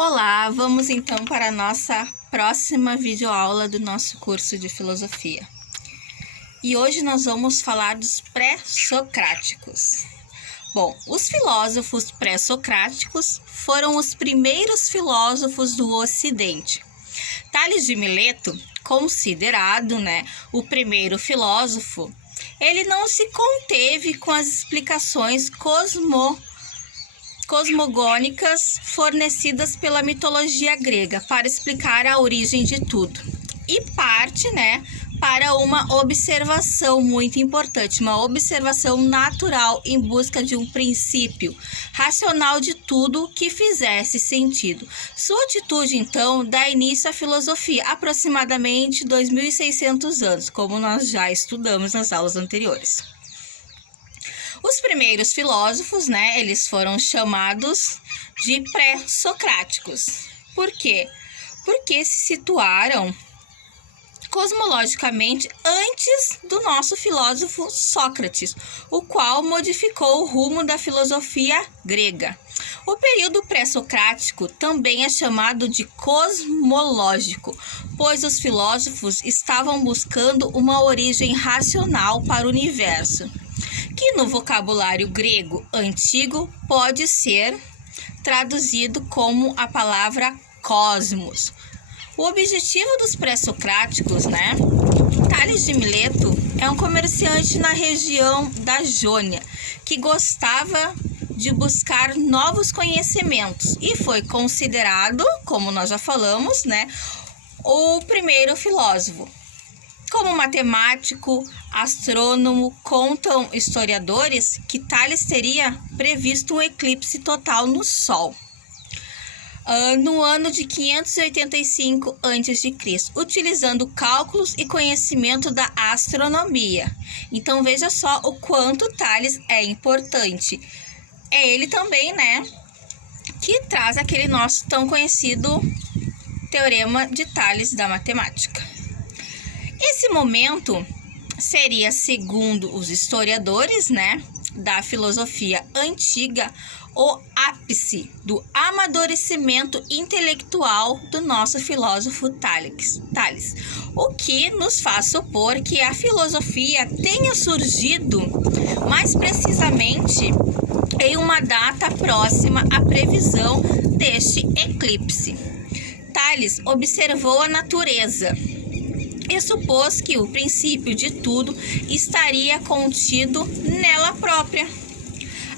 Olá, vamos então para a nossa próxima videoaula do nosso curso de filosofia. E hoje nós vamos falar dos pré-socráticos. Bom, os filósofos pré-socráticos foram os primeiros filósofos do Ocidente. Tales de Mileto, considerado, o primeiro filósofo, ele não se conteve com as explicações cosmogônicas fornecidas pela mitologia grega para explicar a origem de tudo. E parte, para uma observação muito importante, uma observação natural em busca de um princípio racional de tudo que fizesse sentido. Sua atitude, então, dá início à filosofia, aproximadamente 2.600 anos, como nós já estudamos nas aulas anteriores. Os primeiros filósofos, eles foram chamados de pré-socráticos. Por quê? Porque se situaram cosmologicamente antes do nosso filósofo Sócrates, o qual modificou o rumo da filosofia grega. O período pré-socrático também é chamado de cosmológico, pois os filósofos estavam buscando uma origem racional para o universo, que no vocabulário grego antigo pode ser traduzido como a palavra cosmos. O objetivo dos pré-socráticos, Tales de Mileto é um comerciante na região da Jônia que gostava de buscar novos conhecimentos e foi considerado, como nós já falamos, o primeiro filósofo. Como matemático, astrônomo, contam historiadores que Tales teria previsto um eclipse total no Sol no ano de 585 a.C., utilizando cálculos e conhecimento da astronomia. Então veja só o quanto Tales é importante. É ele também, que traz aquele nosso tão conhecido Teorema de Tales da matemática. Esse momento seria, segundo os historiadores, da filosofia antiga, o ápice do amadurecimento intelectual do nosso filósofo Tales, o que nos faz supor que a filosofia tenha surgido mais precisamente em uma data próxima à previsão deste eclipse. Tales observou a natureza e supôs que o princípio de tudo estaria contido nela própria.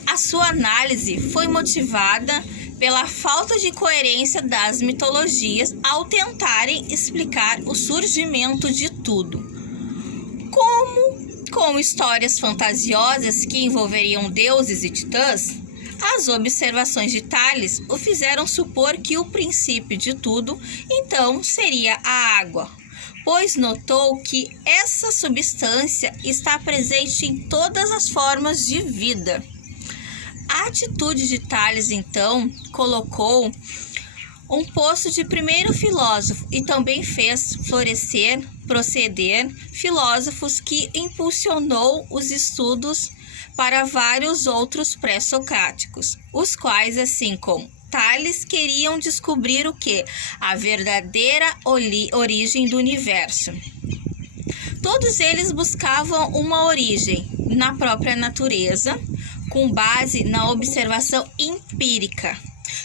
A sua análise foi motivada pela falta de coerência das mitologias ao tentarem explicar o surgimento de tudo. Como com histórias fantasiosas que envolveriam deuses e titãs, as observações de Tales o fizeram supor que o princípio de tudo, então, seria a água, pois notou que essa substância está presente em todas as formas de vida. A atitude de Tales, então, colocou um posto de primeiro filósofo e também fez proceder filósofos que impulsionou os estudos para vários outros pré-socráticos, os quais, assim como Tales, queriam descobrir o que? A verdadeira origem do universo. Todos eles buscavam uma origem na própria natureza, com base na observação empírica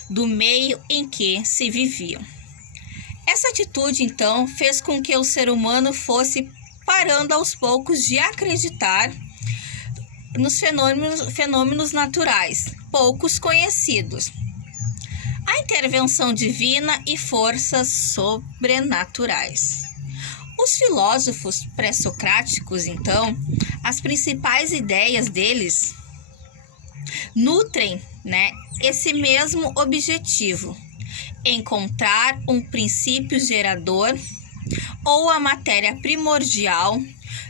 do meio em que se viviam. Essa atitude, então, fez com que o ser humano fosse parando aos poucos de acreditar nos fenômenos naturais, poucos conhecidos, a intervenção divina e forças sobrenaturais. Os filósofos pré-socráticos, então, as principais ideias deles nutrem, esse mesmo objetivo: encontrar um princípio gerador ou a matéria primordial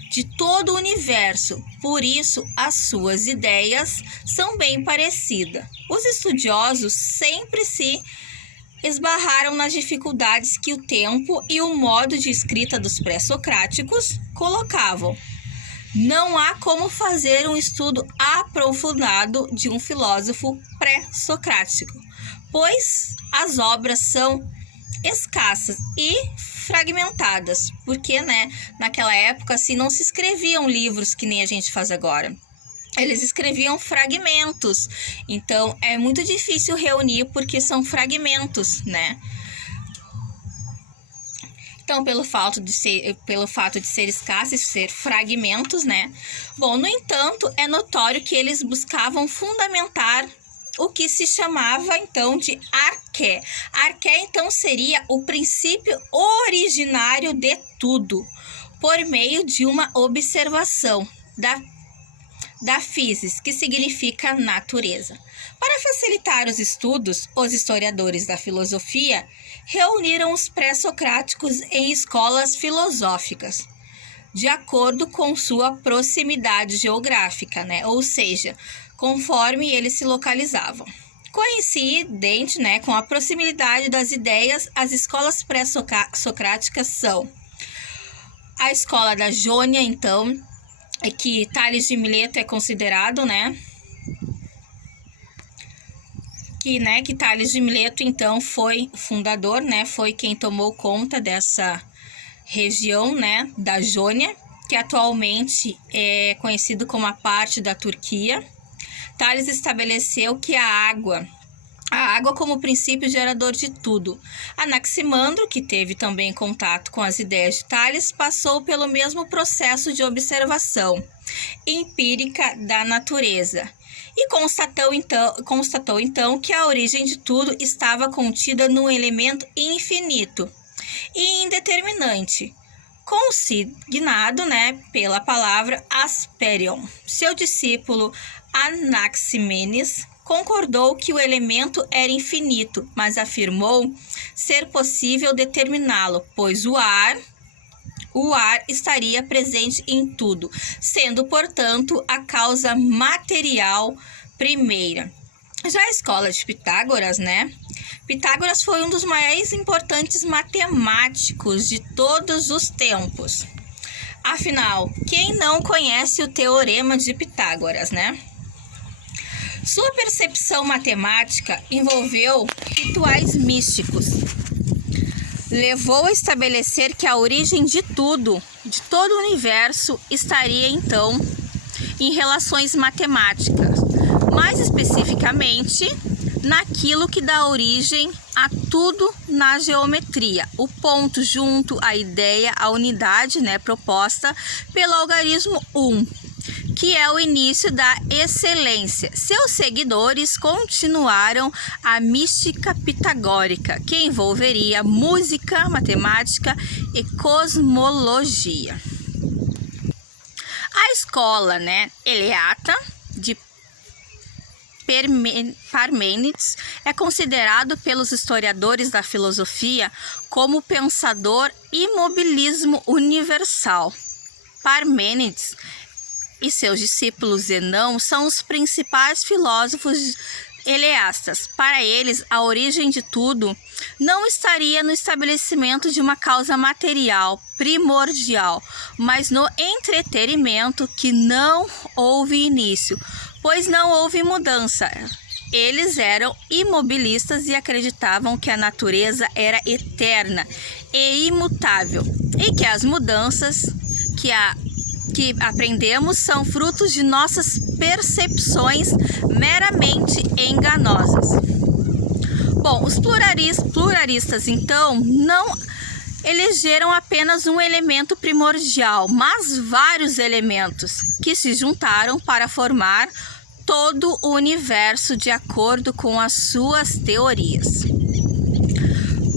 de todo o universo. Por isso, as suas ideias são bem parecidas. Os estudiosos sempre se esbarraram nas dificuldades que o tempo e o modo de escrita dos pré-socráticos colocavam. Não há como fazer um estudo aprofundado de um filósofo pré-socrático, pois as obras são escassas e fragmentadas, porque, né, naquela época assim não se escreviam livros que nem a gente faz agora. Eles escreviam fragmentos, então é muito difícil reunir porque são fragmentos, né? Então, pelo fato de ser escassos, ser fragmentos, né? Bom, no entanto, é notório que eles buscavam fundamentar o que se chamava, então, de arqué. Arqué, então, seria o princípio originário de tudo, por meio de uma observação da physis, que significa natureza. Para facilitar os estudos, os historiadores da filosofia reuniram os pré-socráticos em escolas filosóficas, de acordo com sua proximidade geográfica, né? Ou seja, conforme eles se localizavam. Coincidente, né, com a proximidade das ideias, as escolas pré-socráticas são a escola da Jônia, então, que Tales de Mileto é considerado, né? Que Tales de Mileto, então, foi o fundador, né? Foi quem tomou conta dessa região, né? Da Jônia, que atualmente é conhecido como a parte da Turquia. Tales estabeleceu que a água como princípio gerador de tudo. Anaximandro, que teve também contato com as ideias de Tales, passou pelo mesmo processo de observação empírica da natureza e constatou então que a origem de tudo estava contida num elemento infinito e indeterminante, consignado, né, pela palavra asperion. Seu discípulo Anaximenes concordou que o elemento era infinito, mas afirmou ser possível determiná-lo, pois o ar estaria presente em tudo, sendo, portanto, a causa material primeira. Já a escola de Pitágoras, né? Pitágoras foi um dos mais importantes matemáticos de todos os tempos. Afinal, quem não conhece o teorema de Pitágoras, né? Sua percepção matemática envolveu rituais místicos. Levou a estabelecer que a origem de tudo, de todo o universo, estaria então em relações matemáticas, mais especificamente naquilo que dá origem a tudo na geometria, o ponto junto à ideia, a unidade, né, proposta pelo algarismo 1, que é o início da excelência. Seus seguidores continuaram a mística pitagórica, que envolveria música, matemática e cosmologia. A escola, né, eleata de Parmênides é considerado pelos historiadores da filosofia como pensador imobilismo universal. Parmênides e seus discípulos Zenão são os principais filósofos eleastas. Para eles, a origem de tudo não estaria no estabelecimento de uma causa material primordial, mas no entretenimento que não houve início, pois não houve mudança. Eles eram imobilistas e acreditavam que a natureza era eterna e imutável e que as mudanças que aprendemos são frutos de nossas percepções meramente enganosas. Bom, os pluralistas, então, não elegeram apenas um elemento primordial, mas vários elementos que se juntaram para formar todo o universo de acordo com as suas teorias.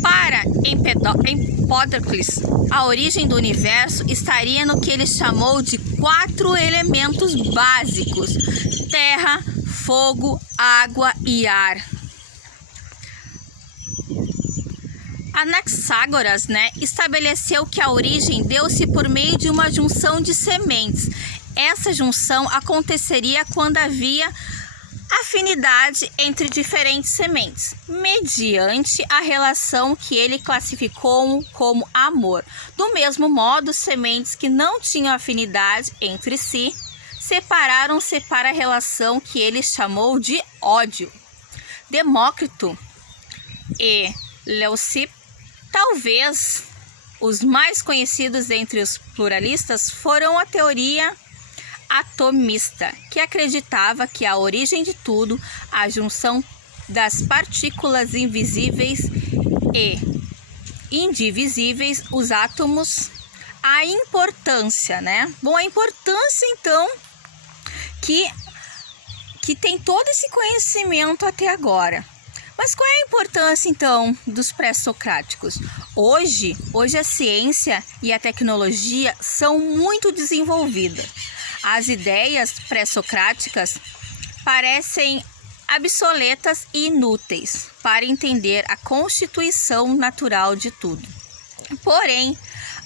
Para Empédocles, a origem do universo estaria no que ele chamou de 4 elementos básicos: terra, fogo, água e ar. Anaxágoras, né, estabeleceu que a origem deu-se por meio de uma junção de sementes. Essa junção aconteceria quando havia afinidade entre diferentes sementes, mediante a relação que ele classificou como amor. Do mesmo modo, sementes que não tinham afinidade entre si separaram-se para a relação que ele chamou de ódio. Demócrito e Leucipp. Talvez os mais conhecidos entre os pluralistas foram a teoria atomista, que acreditava que a origem de tudo, a junção das partículas invisíveis e indivisíveis, os átomos, a importância, né? Bom, a importância, então, que tem todo esse conhecimento até agora. Mas qual é a importância, então, dos pré-socráticos? Hoje a ciência e a tecnologia são muito desenvolvidas. As ideias pré-socráticas parecem obsoletas e inúteis para entender a constituição natural de tudo. Porém,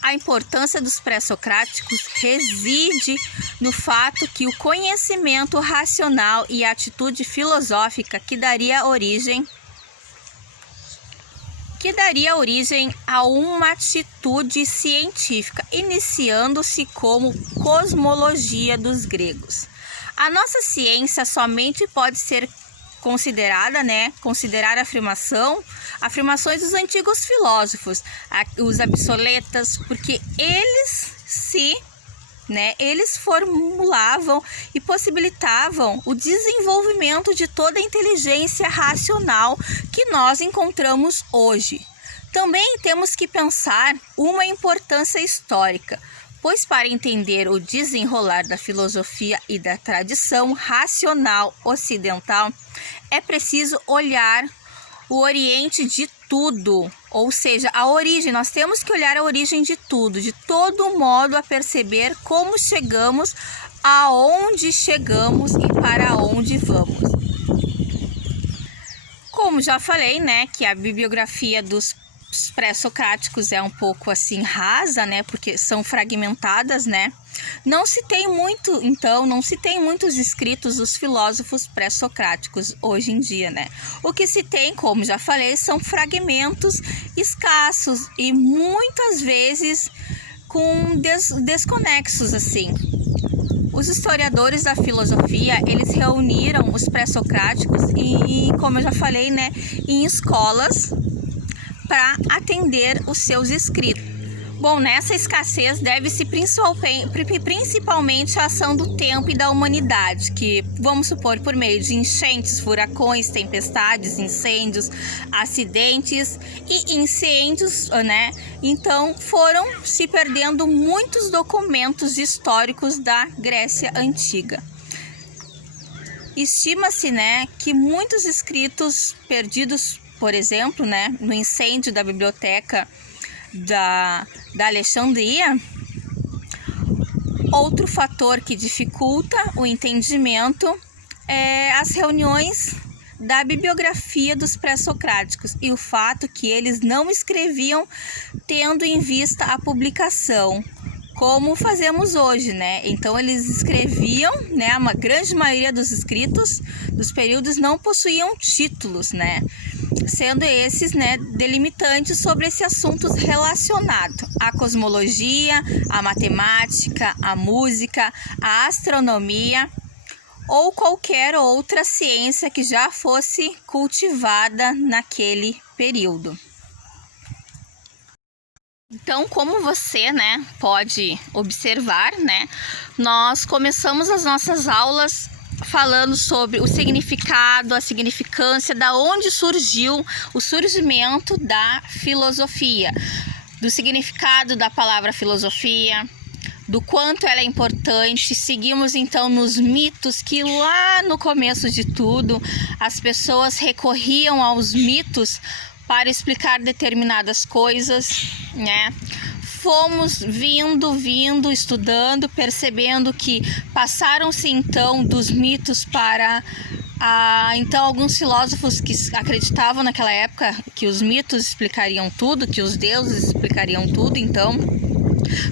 a importância dos pré-socráticos reside no fato que o conhecimento racional e a atitude filosófica que daria origem a uma atitude científica, iniciando-se como cosmologia dos gregos. A nossa ciência somente pode ser considerar afirmações dos antigos filósofos, os obsoletas, porque eles formulavam e possibilitavam o desenvolvimento de toda a inteligência racional que nós encontramos hoje. Também temos que pensar uma importância histórica, pois para entender o desenrolar da filosofia e da tradição racional ocidental, é preciso olhar o oriente de tudo, ou seja, a origem. Nós temos que olhar a origem de tudo, de todo modo a perceber como chegamos, aonde chegamos e para onde vamos. Como já falei, né, que a bibliografia dos pré-socráticos é um pouco assim rasa, né, porque são fragmentadas, né? Não se tem muitos escritos dos filósofos pré-socráticos hoje em dia, né? O que se tem, como já falei, são fragmentos escassos e muitas vezes com desconexos, assim. Os historiadores da filosofia, eles reuniram os pré-socráticos e, como eu já falei, né, em escolas para atender os seus escritos. Bom, nessa escassez deve-se principalmente a ação do tempo e da humanidade, que, vamos supor, por meio de enchentes, furacões, tempestades, incêndios, acidentes e incêndios, né? Então, foram se perdendo muitos documentos históricos da Grécia Antiga. Estima-se, né, que muitos escritos perdidos, por exemplo, né, no incêndio da biblioteca da Alexandria. Outro fator que dificulta o entendimento é as reuniões da bibliografia dos pré-socráticos e o fato que eles não escreviam tendo em vista a publicação, como fazemos hoje, né? Então eles escreviam, né? A grande maioria dos escritos dos períodos não possuíam títulos, né? Sendo esses, né, delimitantes sobre esses assuntos relacionados à cosmologia, à matemática, à música, à astronomia ou qualquer outra ciência que já fosse cultivada naquele período. Então, como você, né, pode observar, né, nós começamos as nossas aulas falando sobre o significado, a significância, da onde surgiu o surgimento da filosofia, do significado da palavra filosofia, do quanto ela é importante. Seguimos então nos mitos, que lá no começo de tudo as pessoas recorriam aos mitos para explicar determinadas coisas, né? Fomos vindo, estudando, percebendo que passaram-se então dos mitos para então alguns filósofos que acreditavam naquela época que os mitos explicariam tudo, que os deuses explicariam tudo, então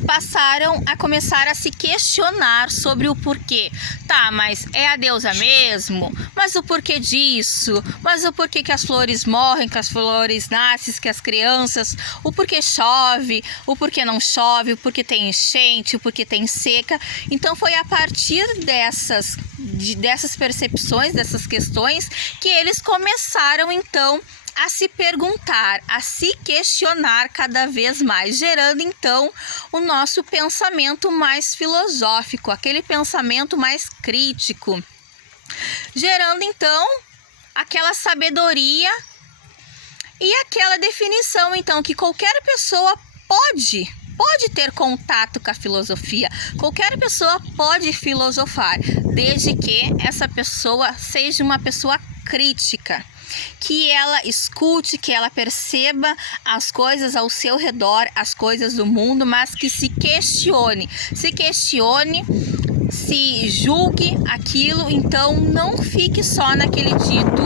passaram a começar a se questionar sobre o porquê. Tá, mas é a deusa mesmo? Mas o porquê disso? Mas o porquê que as flores morrem, que as flores nascem, que as crianças? O porquê chove? O porquê não chove? O porquê tem enchente? O porquê tem seca? Então foi a partir dessas percepções, dessas questões, que eles começaram então a se perguntar, a se questionar cada vez mais, gerando então o nosso pensamento mais filosófico, aquele pensamento mais crítico, gerando então aquela sabedoria e aquela definição então que qualquer pessoa pode ter contato com a filosofia, qualquer pessoa pode filosofar, desde que essa pessoa seja uma pessoa crítica, que ela escute, que ela perceba as coisas ao seu redor, as coisas do mundo, mas que se questione, se julgue aquilo, então não fique só naquele dito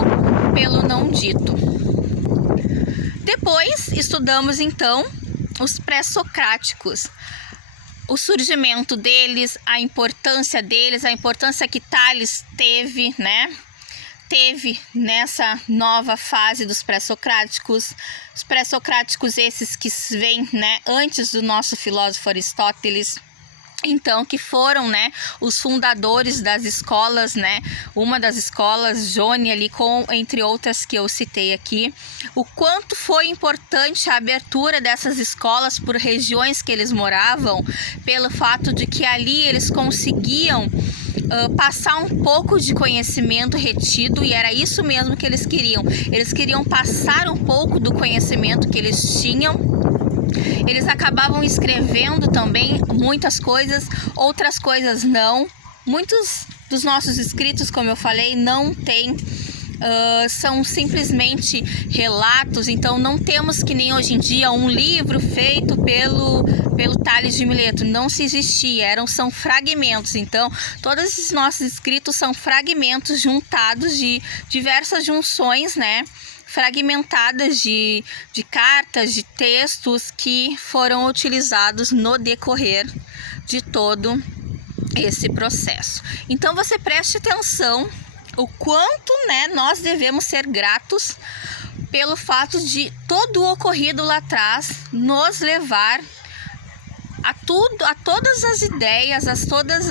pelo não dito. Depois estudamos então os pré-socráticos, o surgimento deles, a importância que Tales teve nessa nova fase dos pré-socráticos. Os pré-socráticos esses que vêm, antes do nosso filósofo Aristóteles, então, que foram, os fundadores das escolas, uma das escolas, Jônia ali, entre outras que eu citei aqui, o quanto foi importante a abertura dessas escolas por regiões que eles moravam, pelo fato de que ali eles conseguiam passar um pouco de conhecimento retido, e era isso mesmo que eles queriam passar um pouco do conhecimento que eles tinham. Eles acabavam escrevendo também muitas coisas, outras coisas não. Muitos dos nossos escritos, como eu falei, não tem, são simplesmente relatos. Então não temos que nem hoje em dia um livro feito pelo Tales de Mileto. Não se existia, são fragmentos. Então todos esses nossos escritos são fragmentos juntados de diversas junções, fragmentadas de cartas, de textos que foram utilizados no decorrer de todo esse processo. Então você preste atenção o quanto nós devemos ser gratos pelo fato de todo o ocorrido lá atrás nos levar a todas as ideias, todas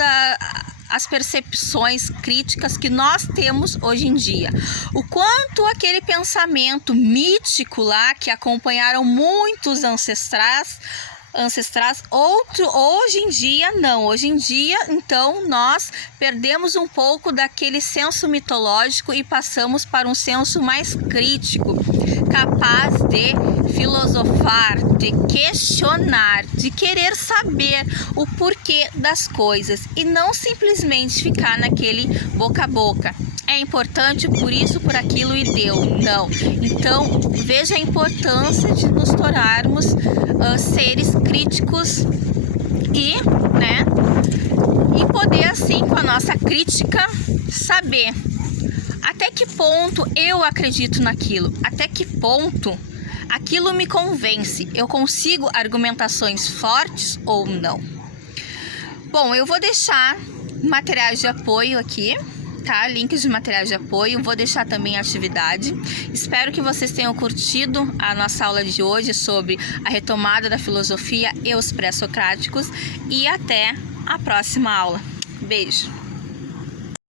as percepções críticas que nós temos hoje em dia. O quanto aquele pensamento mítico lá, que acompanharam muitos ancestrais, hoje em dia não. Hoje em dia, então, nós perdemos um pouco daquele senso mitológico e passamos para um senso mais crítico, capaz de filosofar, de questionar, de querer saber o porquê das coisas e não simplesmente ficar naquele boca a boca. É importante por isso, por aquilo e deu. Não. Então, veja a importância de nos tornarmos seres críticos e poder assim, com a nossa crítica, saber até que ponto eu acredito naquilo, até que ponto aquilo me convence, eu consigo argumentações fortes ou não. Bom, eu vou deixar materiais de apoio aqui, tá? Links de materiais de apoio, vou deixar também a atividade. Espero que vocês tenham curtido a nossa aula de hoje sobre a retomada da filosofia e os pré-socráticos, e até a próxima aula. Beijo!